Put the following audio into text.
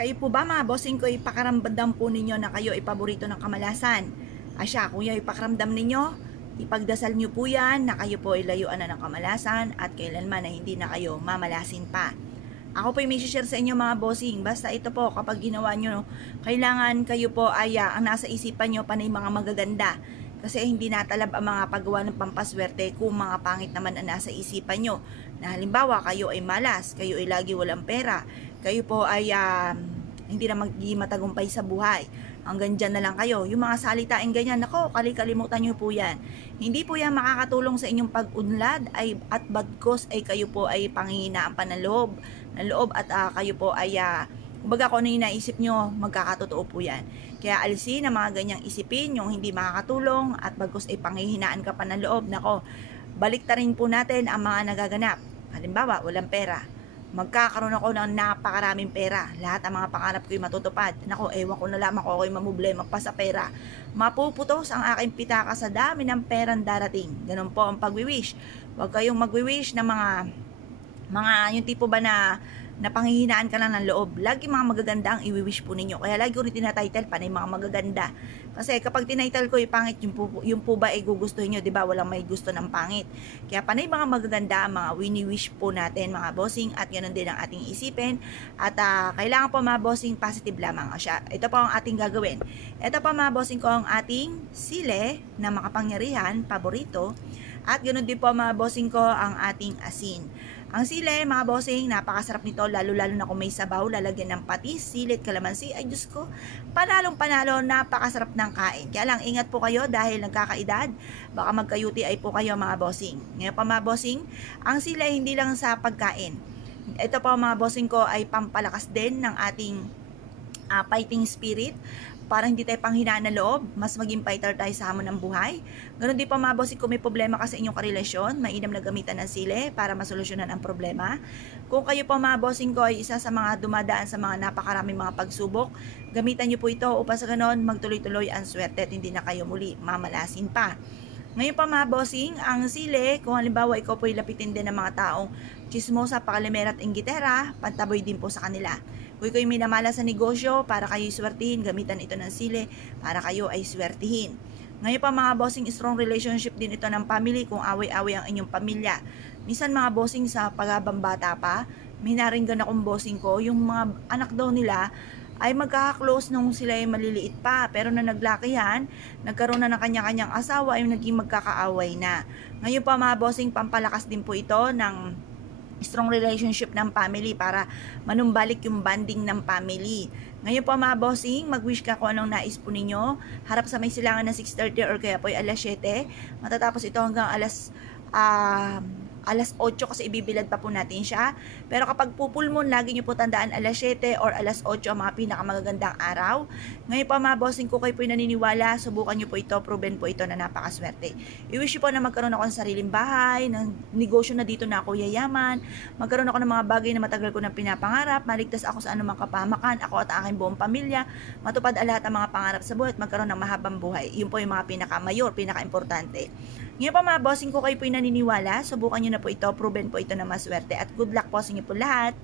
Kayo po ba mga bossing ko, ipakaramdam po ninyo na kayo ay paborito ng kamalasan? Asya, kung yung ipakaramdam ninyo, ipagdasal nyo po yan na kayo po ay layuan na ng kamalasan at kailanman na hindi na kayo mamalasin pa. Ako po yung may share sa inyo mga bossing. Basta ito po, kapag ginawa nyo, kailangan kayo po ay ang nasa isipan nyo panay mga magaganda. Kasi hindi natalab ang mga paggawa ng pampaswerte kung mga pangit naman ang nasa isipan nyo. Na halimbawa, kayo ay malas, kayo ay lagi walang pera, kayo po ay hindi na magiging matagumpay sa buhay. Hanggang dyan na lang kayo. Yung mga salitain ganyan, nako, kalimutan nyo po yan. Hindi po yan makakatulong sa inyong pag-unlad at bagkos ay kayo po ay panghihinaan pa ng loob at kayo po ay kumbaga kung ano yung naisip nyo, magkakatotoo po yan. Kaya alisin ang mga ganyang isipin, yung hindi makakatulong at bagkos ay panghihinaan ka pa ng loob. Nako, baliktarin po natin ang mga nagaganap. Halimbawa, walang pera. Magkakaroon ako ng napakaraming pera. Lahat ang mga pangarap ko'y matutupad. Nako, ewan ko na lamang kung ako'y mamублema pa sa pera. Mapuputos ang aking pitaka sa dami ng perang darating. Ganun po ang pagwi-wish. Huwag kayong magwi-wish ng mga yung tipo ba na panghihinaan ka lang ng loob. Lagi mga magaganda ang i-wish po ninyo. Kaya lagi ko rin tinatitle panay mga magaganda. Kasi kapag tinatitle ko yung pangit, yung po ba ay gugustuhin nyo, diba? Walang may gusto ng pangit. Kaya panay mga magaganda ang mga wini-wish po natin mga bossing at ganoon din ang ating isipin. At kailangan po mga bossing positive lamang. Ito po ang ating gagawin. Ito po mga bossing ko ang ating sile na makapangyarihan, paborito. At ganoon din po mga bossing ko ang ating asin. Ang sile, mga bossing, napakasarap nito, lalo-lalo na kung may sabaw, lalagyan ng patis, silit, kalamansi. Ay, Diyos ko, panalong-panalo, napakasarap ng kain. Kaya lang, ingat po kayo dahil nagkakaedad. Baka magkayuti ay po kayo, mga bossing. Ngayon pa, mga bossing, ang sile, hindi lang sa pagkain. Ito po, mga bossing ko, ay pampalakas din ng ating fighting spirit. Para hindi tayo panghinaan ng loob, mas maging fighter tayo sa hamon ng buhay. Ganun din po mga bossing, kung may problema ka sa inyong karelasyon, mainam na gamitan ng sile para masolusyonan ang problema. Kung kayo po mga bossing ko ay isa sa mga dumadaan sa mga napakaraming mga pagsubok, gamitan nyo po ito upang sa ganon magtuloy-tuloy ang swerte at hindi na kayo muli mamalasin pa. Ngayon pa mga bossing, ang sile, kung halimbawa ikaw po lapitin din ng mga taong chismosa, pakalimera at inggitera, pantaboy din po sa kanila. Kung kayo minamala sa negosyo, para kayo swertihin, gamitan ito ng sile para kayo ay swertihin. Ngayon pa mga bossing, strong relationship din ito ng family kung away-away ang inyong pamilya. Minsan mga bossing sa paghabang bata pa, may naringgan akong bossing ko, yung mga anak daw nila ay magkaka-close nung sila ay maliliit pa. Pero na naglakihan, nagkaroon na ng kanya-kanyang asawa ay naging magkakaaway na. Ngayon pa mga bossing, pampalakas din po ito ng strong relationship ng family para manumbalik yung bonding ng family. Ngayon po mga bossing, mag-wish ka kung anong nais po ninyo. Harap sa may silangan ng 6:30 or kaya po ay alas 7. Matatapos ito hanggang alas 8 kasi ibibilad pa po natin siya. Pero kapag pupulmon, lagi nyo po tandaan alas 7 or alas 8 ang mga pinakamagagandang araw. Ngayon po mga bossing, ko kayo po naniniwala, subukan nyo po ito, proven po ito na napakaswerte. I-wish po na magkaroon ako ng sariling bahay, ng negosyo na dito na ako yayaman, magkaroon ako ng mga bagay na matagal ko na pinapangarap, maligtas ako sa anumang kapahamakan, ako at aking buong pamilya, matupad lahat ang mga pangarap sa buhay at magkaroon ng mahabang buhay. Yun po yung mga pinaka-mayor, pinaka-importante. Ngayon pa mga bossing, ko kayo po naniniwala, subukan nyo na po ito, proven po ito na maswerte at good luck po sa inyo po lahat.